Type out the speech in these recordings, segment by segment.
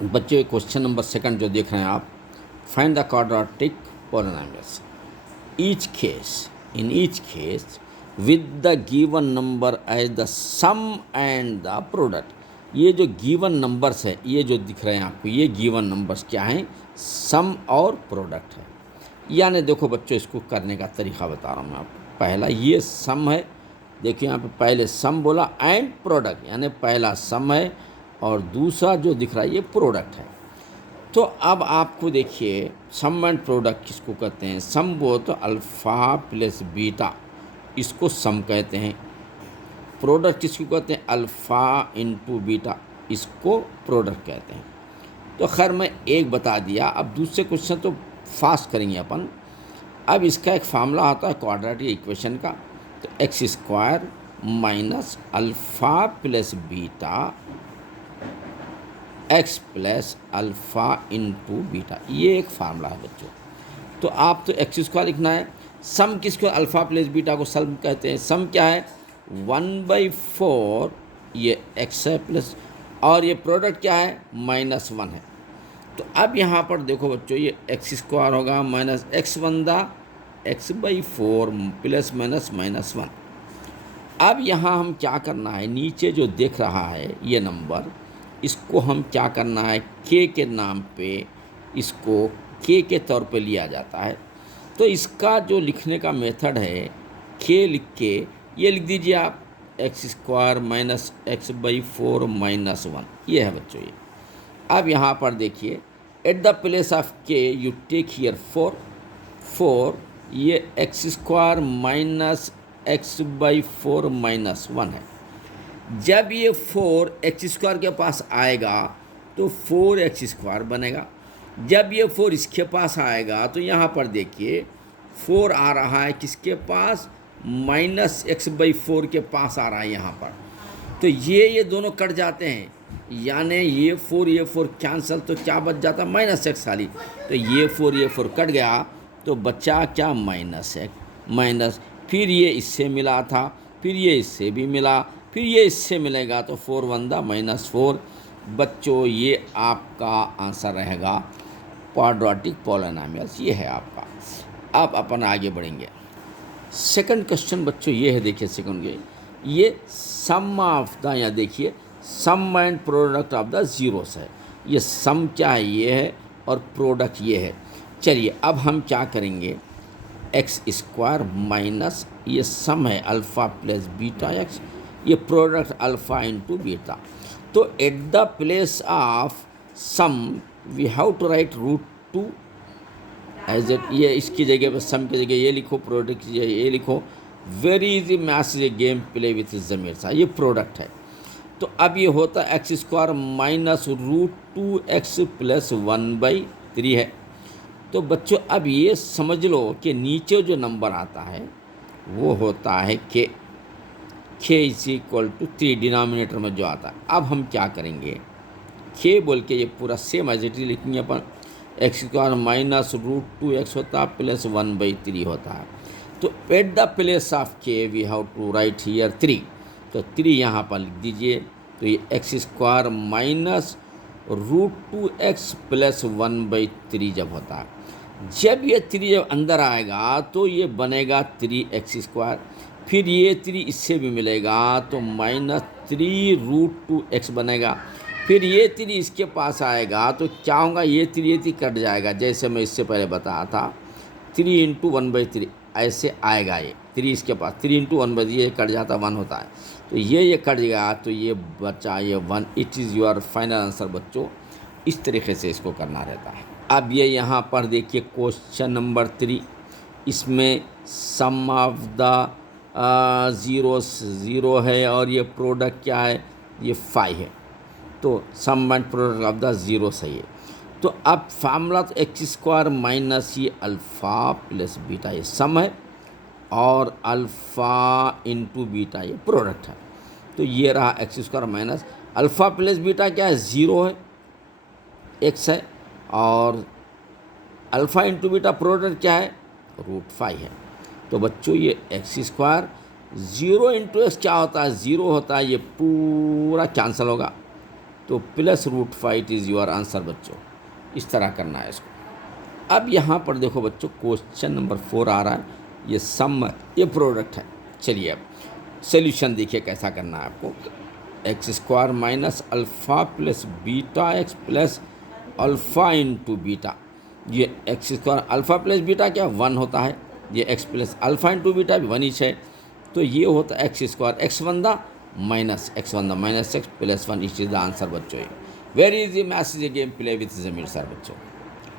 बच्चों question number second जो देख रहे हैं आप, find the quadratic polynomials in each case with the given number as the sum and the product. ये जो गिवन नंबर्स है, ये जो दिख रहे हैं आपको, ये गिवन नंबर्स क्या हैं? सम और प्रोडक्ट है। यानी देखो बच्चों, इसको करने का तरीका बता रहा हूँ मैं आपको। पहला ये सम है, देखिए यहाँ पे पहले सम बोला एंड प्रोडक्ट, यानी पहला सम है और दूसरा जो दिख रहा है ये प्रोडक्ट है। तो अब आपको देखिए, सम एंड प्रोडक्ट किसको कहते हैं? सम वो तो अल्फ़ा प्लस बीटा, इसको सम कहते हैं। प्रोडक्ट किसको कहते हैं? अल्फ़ा इंटू बीटा, इसको प्रोडक्ट कहते हैं। तो खैर मैं एक बता दिया, अब दूसरे क्वेश्चन तो फास्ट करेंगे अपन। अब इसका एक फार्मूला आता है क्वाड्रेटिक इक्वेशन का, तो X square minus alpha plus beta x plus alpha into beta, ये एक फार्मूला है बच्चों। तो आप तो एक्स स्क्वायर लिखना है। सम किसको? अल्फ़ा प्लस बीटा को सम कहते हैं। सम क्या है? 1/4 ये एक्स है प्लस, और ये प्रोडक्ट क्या है? -1 है। तो अब यहाँ पर देखो बच्चों, ये एक्स स्क्वायर होगा माइनस एक्स बंदा x/4 प्लस माइनस -1। अब यहाँ हम क्या करना है, नीचे जो देख रहा है ये नंबर, इसको हम क्या करना है, के के नाम पे इसको के के तौर पे लिया जाता है। तो इसका जो लिखने का मेथड है, के लिख के ये लिख दीजिए आप, एक्स स्क्वायर माइनस x/4 -1, ये है बच्चों ये। अब यहाँ पर देखिए, एट द प्लेस ऑफ के यू टेक हियर 4, ये एक्स स्क्वायर माइनस x/4 -1 है। जब ये 4 एक्स स्क्वायर के पास आएगा तो 4x स्क्वायर बनेगा। जब ये 4 इसके पास आएगा तो यहाँ पर देखिए 4 आ रहा है किसके पास? -x/4 के पास आ रहा है यहाँ पर। तो ये दोनों कट जाते हैं, यानी ये 4 कैंसिल, तो क्या बच जाता है? -x खाली। तो ये 4 कट गया, तो बचा क्या? माइनस। फिर ये इससे मिला था, फिर ये इससे भी मिला, फिर ये इससे मिलेगा, तो 4 1 -4। बच्चों ये आपका आंसर रहेगा क्वाड्रेटिक पॉलिनोमियल्स, ये है आपका। अब अपन आगे बढ़ेंगे। सेकंड क्वेश्चन बच्चों ये है, देखिए सेकंड ये सम ऑफ द, या देखिए sum and product of the zeros है। ये सम क्या है? ये है, और प्रोडक्ट ये है। चलिए अब हम क्या करेंगे, एक्स स्क्वायर माइनस ये सम है अल्फ़ा प्लस बीटा एक्स, ये प्रोडक्ट अल्फ़ा इंटू बीटा। तो at the place of sum we have to write √2 as it, ये इसकी जगह पर सम की जगह ये लिखो, प्रोडक्ट की जगह ये लिखो। वेरी इजी मैथ्स, ये गेम प्ले विथ ज़मीर सा, ये प्रोडक्ट है। तो अब ये होता है x square minus √2x plus 1/3 है। तो बच्चों अब ये समझ लो कि नीचे जो नंबर आता है वो होता है के = 3, डिनोमिनेटर में जो आता है। अब हम क्या करेंगे, के बोल के ये पूरा सेम एज इट इज लिखेंगे अपन। एक्स स्क्वायर माइनस √2x होता है प्लस 1/3 होता है। तो at the place of K we have to write here 3, तो 3 यहाँ पर लिख दीजिए। तो ये x square minus √2x plus 1/3 जब होता है, जब ये 3 जब अंदर आएगा तो ये बनेगा 3x²। फिर ये 3 इससे भी मिलेगा तो -3√2x बनेगा। फिर ये 3 इसके पास आएगा तो क्या होगा, ये 3 कट जाएगा, जैसे मैं इससे पहले बताया था 3 × 1/3 ऐसे आएगा। ये 3 इसके पास, 3 × 1/3 ये कट जाता 1 होता है, तो ये कट गया, तो ये बचा ये 1। It is your final answer बच्चों। इस तरीके से इसको करना रहता है। अब ये यहाँ पर देखिए क्वेश्चन नंबर 3, इसमें सम ऑफ द ज़ीरोस 0 है और ये प्रोडक्ट क्या है, ये 5 है। तो sum and product of the zeros है ये। तो अब फार्मूला तो एक्स स्क्वायर माइनस ये अल्फ़ा प्लस बीटा, ये सम है, और अल्फ़ा इंटू बीटा ये प्रोडक्ट है। तो ये रहा X square minus alpha plus beta क्या है, 0 है, एक्स है, और अल्फ़ा इंटू बीटा प्रोडक्ट क्या है, √5 है। तो बच्चों ये एक्स स्क्वायर 0 × x क्या होता है, 0 होता है, ये पूरा कैंसिल होगा। तो +√5 इट इज़ योर आंसर बच्चों। इस तरह करना है इसको। अब यहाँ पर देखो बच्चों क्वेश्चन नंबर 4 आ रहा है, ये सम है, ये प्रोडक्ट है। चलिए अब सोल्यूशन देखिए कैसा करना है आपको। x² minus alpha plus beta x plus alpha into beta, ये x² अल्फ़ा प्लस बीटा क्या 1 होता है, ये x plus alpha into beta भी 1 ही है, तो ये होता है x² x1 minus x1 minus x plus 1 is the answer बच्चों। Very easy message a game play with Zameer sir बच्चों।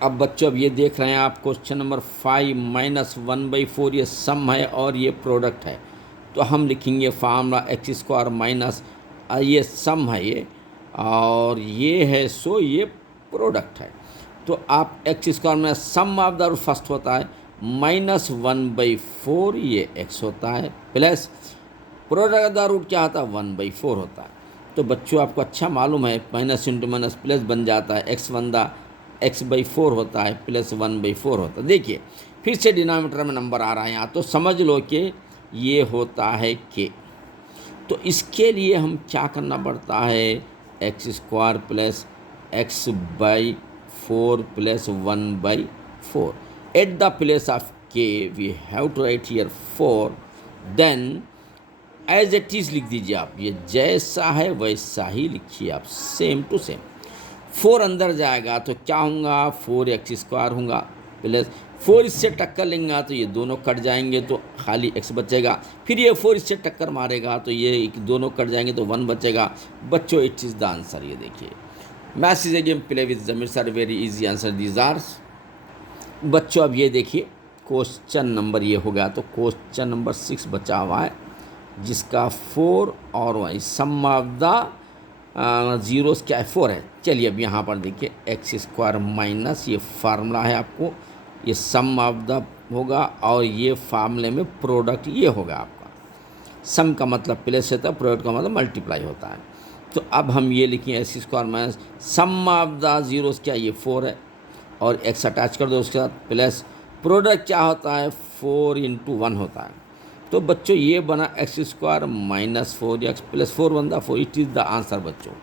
अब बच्चों अब ये देख रहे हैं आप क्वेश्चन नंबर 5 -1/4 ये सम है और ये प्रोडक्ट है, तो हम लिखेंगे फार्मूला x² माइनस ये सम है ये, और ये है सो ये प्रोडक्ट है। तो आप x² में सम ऑफ द रूट फर्स्ट होता है -1/4 ये x होता है, प्लस प्रोडक्ट द रूट क्या होता है 1/4 होता है। तो बच्चों आपको अच्छा मालूम है माइनस इंटू माइनस प्लस बन जाता है, x1 x/4 होता है प्लस 1/4 होता है। देखिए फिर से डिनोमिनेटर में नंबर आ रहा है यहाँ, तो समझ लो कि ये होता है k। तो इसके लिए हम क्या करना पड़ता है, x² plus x/4 plus 1/4 at the place of k we have to write here 4, then as it is लिख दीजिए आप, ये जैसा है वैसा ही लिखिए आप, सेम टू सेम। 4 अंदर जाएगा तो क्या होगा 4x² होगा, प्लस 4 इससे टक्कर लेंगे तो ये दोनों कट जाएंगे तो खाली x बचेगा, फिर ये 4 इससे टक्कर मारेगा तो ये दोनों कट जाएंगे तो 1 बचेगा। बच्चों इट इज़ द आंसर। ये देखिए message a game play with Zameer sir, very easy answer these are. बच्चों अब ये देखिए क्वेश्चन नंबर ये हो गया, तो क्वेश्चन नंबर 6 बचा हुआ है जिसका 4 और 1 सम ऑफ द जीरोस क्या है 4 है। चलिए अब यहाँ पर देखिए x² माइनस ये फार्मूला है आपको, ये सम ऑफ द होगा और ये फार्मूले में प्रोडक्ट ये होगा आपका। सम का मतलब प्लस होता है, प्रोडक्ट का मतलब मल्टीप्लाई होता है। तो अब हम ये लिखें x² minus sum of the zeros क्या ये 4 है और x अटैच कर दो उसके साथ, प्लस प्रोडक्ट क्या होता है 4 × 1 होता है। तो बच्चों ये बना x² माइनस 4x प्लस 4 बनता 4, इट इज़ द आंसर बच्चों।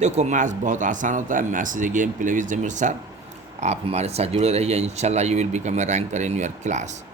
देखो मैथ्स बहुत आसान होता है, maths is a game play with Zameer sir. आप हमारे साथ जुड़े रहिए, इंशाल्लाह you will become a ranker in your class.